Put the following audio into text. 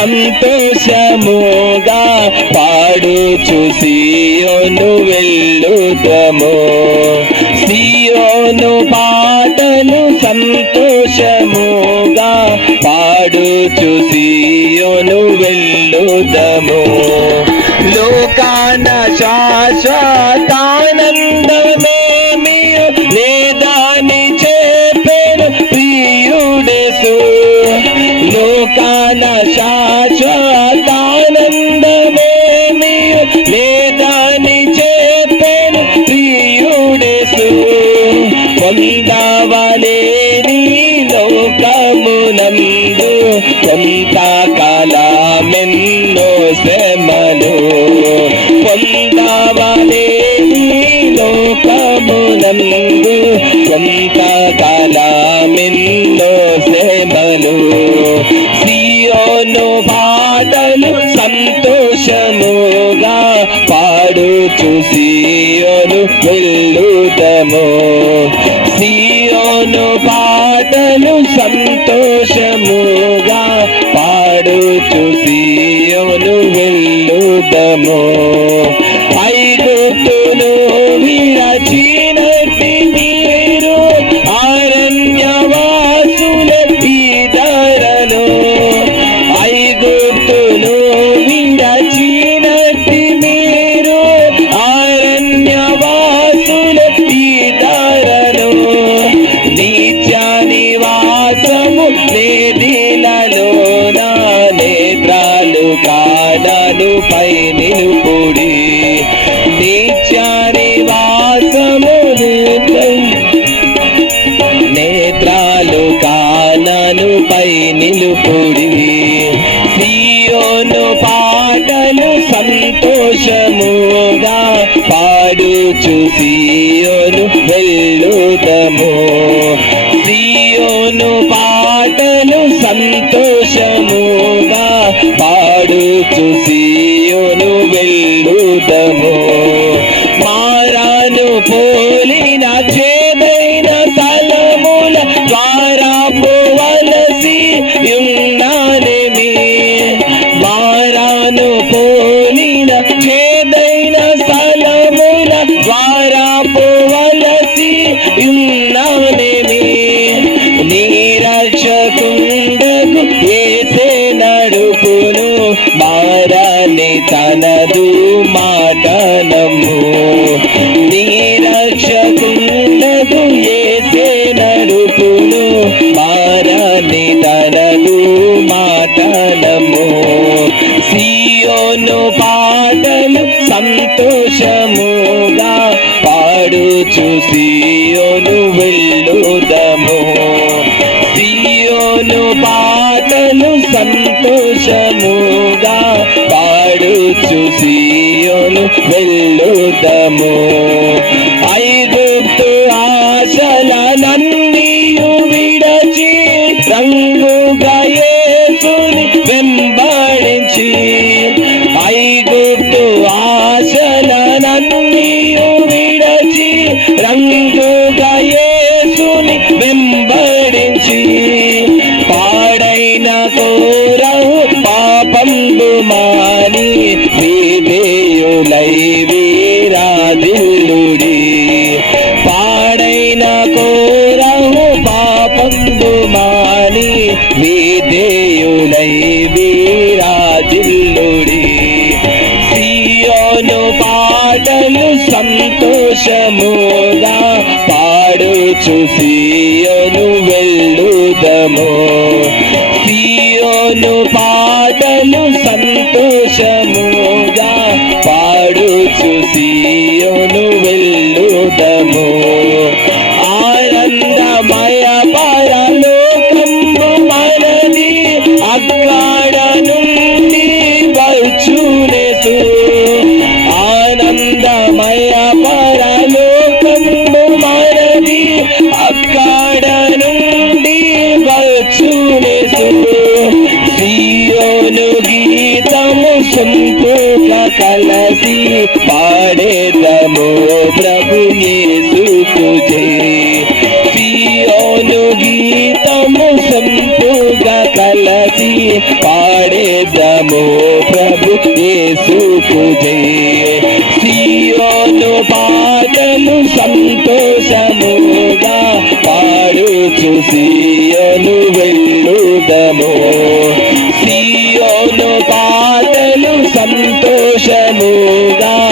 సంతోషముగా పాడుచు సియోను వెళ్ళుదము. సియోను పాటలు సంతోషముగా పాడుచు సియోను వెళ్ళుదము. లోకాన శాశ్వతానందమేమి లేదని చెప్పెను ప్రియుడేసు. లోకాన శాశ్వతానందమేమి లేదని చెప్పెను ప్రియుడేసు. పొందవలేని లోకమునందు కొంతకాలమెన్నో శ్రమలు. పొందవలేని లోకమునందు కొంతకాలమెన్నో శ్రమలు. సియోను పాటలు సంతోషముగా పాడుచు సియోను వెళ్ళుదము. సియోను పాటలు సంతోషముగా పాడుచు సియోను వెళ్ళుదము. ఐగుప్తును విరచినట్టి మీరు అరణ్యవాసుల ధరలో. ఐగుప్తును విరచినట్టి మీరు అరణ్యవాసుల ధరలో. నిత్య నివాసము నేదిలలో నా నేత్రాలు కానను పై నిలుపుడి. నిత్య నివాసము నేత్రాలు కానను పై నిలుపుడి. సియోను పాటలు సంతోషముగా పాడుచు సియోను వెళ్ళుదము. సియోను పాటలు సంతోషముగా పాడుచు సియోను వెళ్ళుదము. మారాను పోలిన చేదైన తలముల ద్వారా పోవలసి ఉన్నానేమి. మారాను పోలిన చేదైన స్థలముల ద్వారా పోవలసి ఉన్నానేమి. నీరక్షకుండకు యేసే నడుపును మారాని తనదు మాటనము. నీరక్షకుండకు యేసే నడుపును మారాని తనదు మాటనము. సియోను పాటలు సంతోషముగా పాడుచు సియోను వెళ్ళుదము. సియోను పాటలు సంతోషముగా పాడుచు సియోను వెళ్ళుదము. ఐగుప్తు ఆశలనన్నీయు విడచి రంగుగా యేసుని వెంబడించి. ఐగుప్తు ఆశలనన్నీయు విడచి రంగుగా యేసుని వెంబడించి. పాడైన కోరవు పాపంబు మాని విధేయులై వీరాదిల్లుడి. పాడైన కోరవు పాపంబు మాని విధేయులై వీరాదిల్లుడి. సియోను పాటలు సంతోషముగా పాడుచు సియోను వెళ్ళుదము. సియోను పాటలు సంతోషముగా పాడుచు సియోను వెళ్ళుదము. ఆనందమయ పరలోకంబు మనది అక్కడ నుండి వచ్చునేసు. ఆనందమయ పరలోకంబు మనది అక్కడ నుండి వచ్చునేసు. సియోను గీతము సొంపుగా కలసి పాడేదము ప్రభు యేసుకు జై. సియోను గీతము సొంపుగా కలసి పాడేదము తోడుగా